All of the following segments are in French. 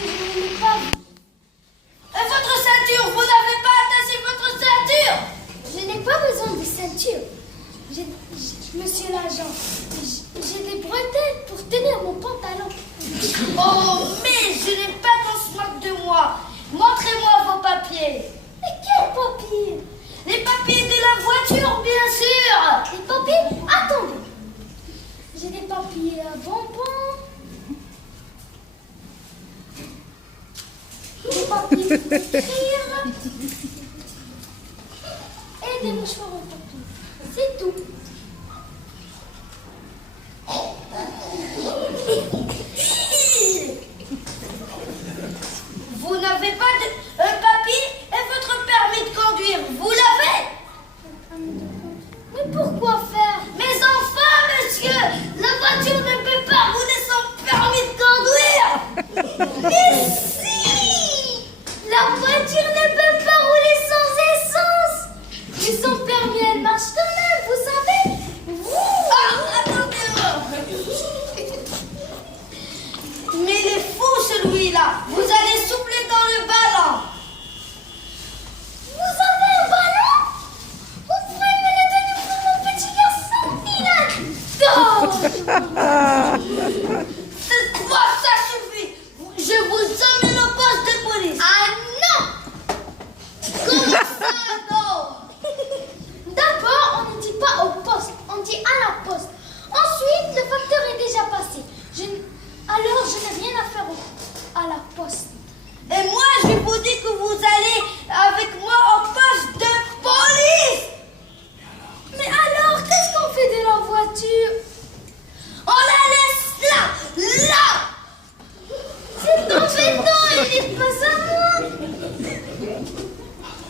je n'ai pas vu. Et votre ceinture, vous n'avez pas attaché votre ceinture? Je n'ai pas besoin de ceinture. Monsieur l'agent, j'ai des bretelles pour tenir mon pantalon. Oh, mais je n'ai pas qu'on se moque de moi. Montrez-moi vos papiers. Mais quels papiers? Les papiers de la voiture, bien sûr. Les papiers? Attendez. J'ai des papiers à bonbons. Des papiers pour écrire. Et des mouchoirs en papier. C'est tout. Vous n'avez pas un papier et votre permis de conduire, vous l'avez? Mais pourquoi faire? Mais enfin, monsieur, la voiture ne peut pas rouler sans permis de conduire. Mais si! La voiture ne peut pas rouler sans essence. Mais son permis, elle marche quand même, vous savez. Ah, attendez. Mais il est fou celui-là. Vous allez souffler dans le ballon. Vous avez un ballon? Vous pouvez me le donner pour mon petit garçon, Milan. Moi, ça suffit. Je vous emmène au poste de police. Ah non! Comment ça, non? D'abord, on ne dit pas au poste, on dit à la poste. Ensuite, le facteur est déjà passé. Alors, je n'ai rien à faire à la poste. Et moi, je vous dis que vous allez avec moi au poste de police. Mais alors, qu'est-ce qu'on fait de la voiture? On la laisse là, là. C'est embêtant, il n'est pas à moi.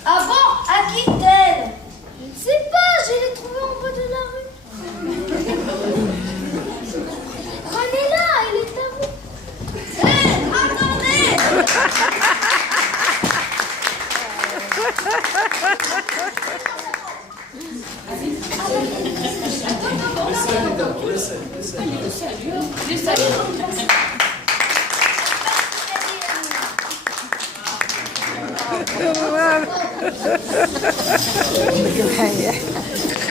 Ah bon? À qui t'aide? Je ne sais pas, je l'ai trouvé en bas de la rue. Prenez-la, elle est à vous. Hé, attendez. Wow.